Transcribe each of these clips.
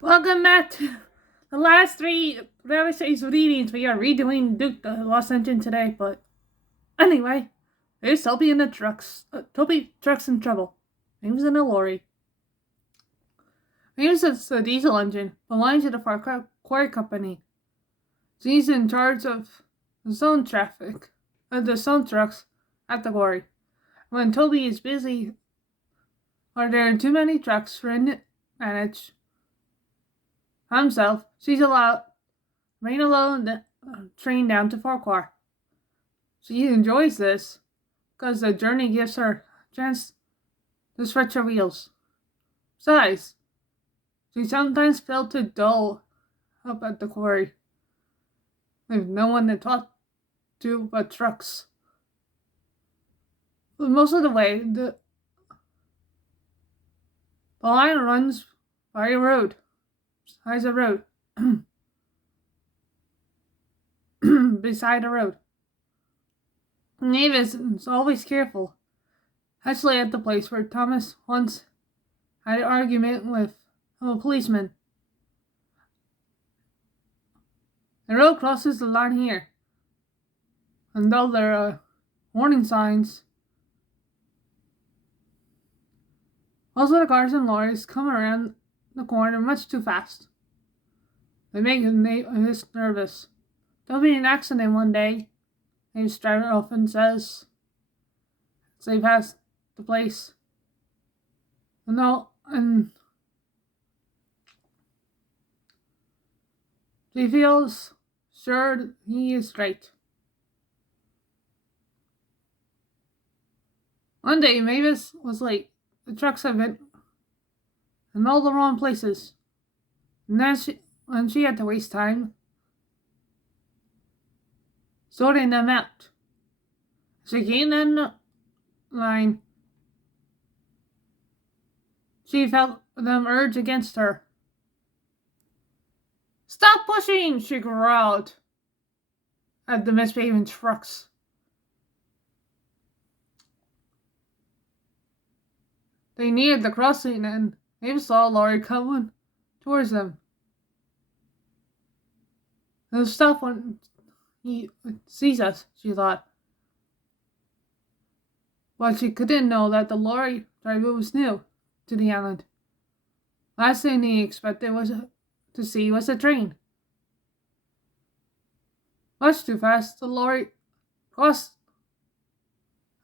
Welcome back to the last three reality series readings. We are redoing Duke the Lost Engine today, but anyway, there's Toby in the trucks. Toby trucks in trouble. He was in a lorry. He uses the diesel engine belonging to the quarry company. He's in charge of the zone traffic, the zone trucks at the quarry. When Toby is busy, or there are too many trucks for him to manage himself, she's allowed rain alone the train down to Farquhar. She enjoys this because the journey gives her a chance to stretch her wheels. Besides, she sometimes felt too dull up at the quarry, with no one to talk to but trucks. But most of the way, the line runs by a road, besides a road, beside a road. Mavis is always careful, especially at the place where Thomas once had an argument with a policeman. The road crosses the line here, and though there are warning signs, most of the cars and lorries come around the corner much too fast. They make Mavis nervous. There'll be an accident one day, Mavis' driver often says, as they pass the place. And she feels sure he is right. One day, Mavis was late. The trucks had been in all the wrong places, and then she had to waste time sorting them out. She came in the line. She felt them urge against her. "Stop pushing!" she growled at the misbehaving trucks. They neared the crossing and Mavis saw a lorry coming towards them. They'll stop when he sees us, she thought. But she couldn't know that the lorry driver was new to the island. Last thing he expected to see was a train. Much too fast, the lorry crossed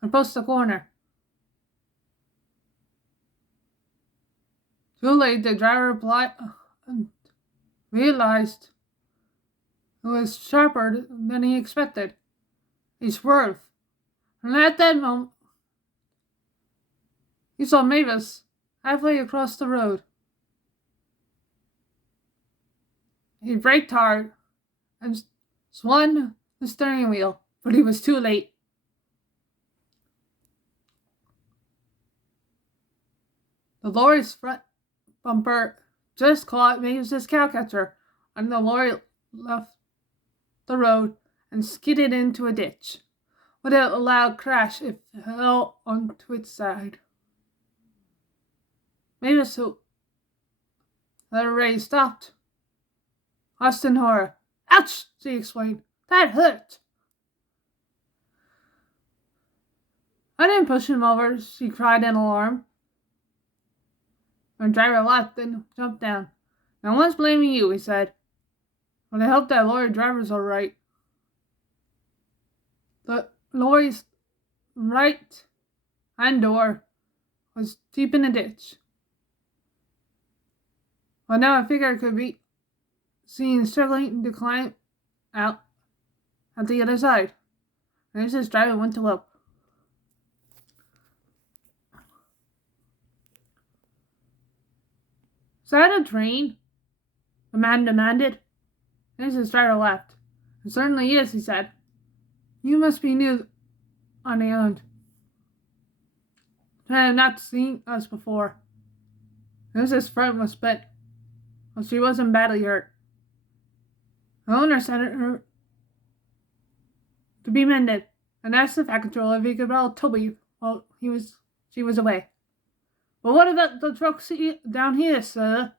and pushed the corner. Too late, the driver realized it was sharper than he expected. He swerved, and at that moment, he saw Mavis halfway across the road. He braked hard and swung the steering wheel, but he was too late. The lorry's front bumper just caught Mavis' cowcatcher, and the lorry left the road and skidded into a ditch. With a loud crash, it fell onto its side. Mavis, who let her race, stopped. Lost in horror. "Ouch!" she exclaimed. "That hurt!" "I didn't push him over," she cried in alarm. The driver laughed and jumped down. "No one's blaming you," he said. "But I hope that lorry driver's all right." The lorry's right hand door was deep in the ditch. But now a figure could be seen struggling to climb out at the other side. Mrs. driver went to help. "Is that a train?" the man demanded. Mrs. driver laughed. "It certainly is," he said. "You must be new on the island. I have not seen us before." Mrs. front was bent, but she wasn't badly hurt. The owner sent her to be mended and asked the fat controller if he could borrow Toby while she was away. "But what about the trucks down here, sir?"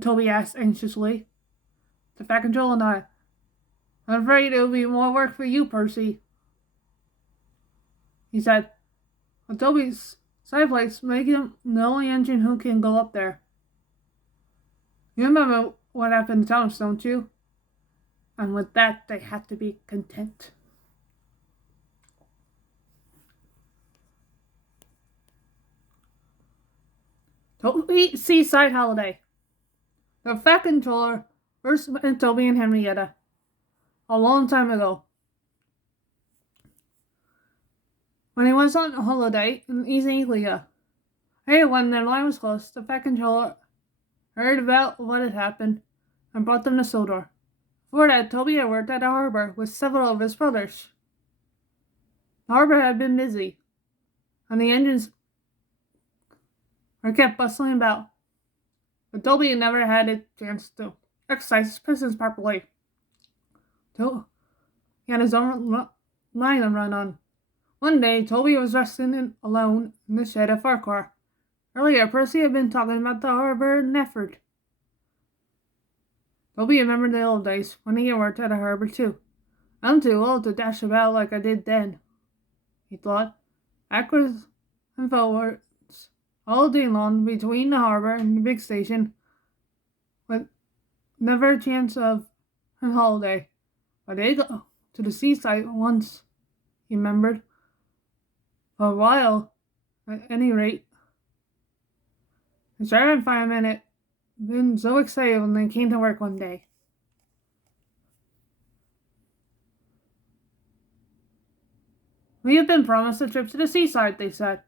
Toby asked anxiously. The Fat Control and I'm afraid it'll be more work for you, Percy, he said. But Toby's side plates make him the only engine who can go up there. You remember what happened to Thomas, don't you? And with that, they had to be content. Toby Seaside Holiday. The Fat Controller first met Toby and Henrietta a long time ago. When he was on holiday in East Anglia. Hey, when their line was close, the Fat Controller heard about what had happened and brought them to Sodor. Before that, Toby had worked at a harbor with several of his brothers. The harbor had been busy, and the engines were kept bustling about. But Toby had never had a chance to exercise his pistons properly. He had his own line to run on. One day, Toby was resting alone in the shed at Farquhar. Earlier, Percy had been talking about the harbor in Efford. Toby remembered the old days when he had worked at a harbor too. I'm too old to dash about like I did then, he thought. Backwards and forwards all day long between the harbor and the big station, with never a chance of a holiday. But they go to the seaside once, he remembered. For a while, at any rate. The sheriff and firemen had been so excited when they came to work one day. We have been promised a trip to the seaside, they said.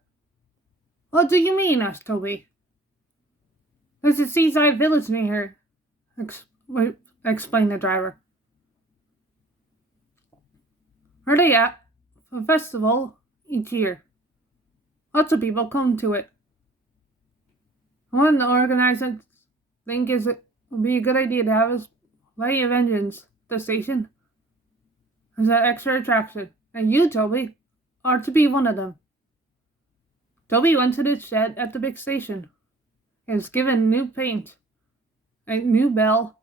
What do you mean? Asked Toby. There's a seaside village near here, explained the driver. Where they at? A festival each year. Lots of people come to it. One of the organizers thinks it would be a good idea to have a light of engines at the station as an extra attraction, and you, Toby, are to be one of them. Toby went to the shed at the big station. He was given new paint, a new bell.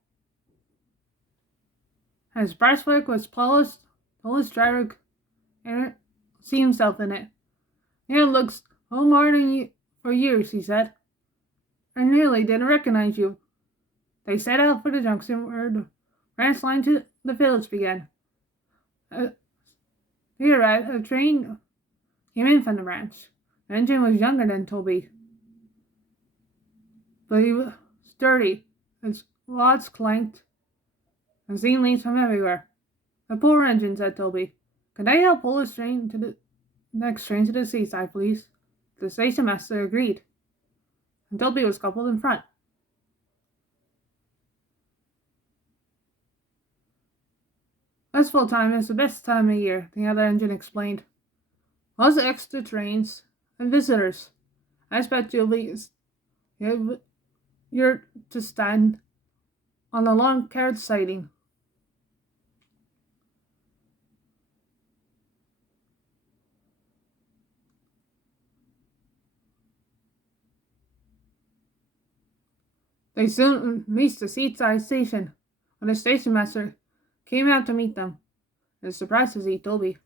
His brasswork was polished. The oldest driver could see himself in it. It looks home hard for years, he said. I nearly didn't recognize you. They set out for the junction where the branch line to the village began. They arrived. A train came in from the branch. The engine was younger than Toby, but he was sturdy. Its rods clanked and steam leaks from everywhere. The poor engine, said Toby. Could I help pull this train to the next train to the seaside, please? The station master agreed, and Toby was coupled in front. Festival time is the best time of year, the other engine explained. Lots of extra trains and visitors. I expect you're to stand on a long carriage siding. They soon reached the seaside station, when the station master came out to meet them. He was surprised to see Toby.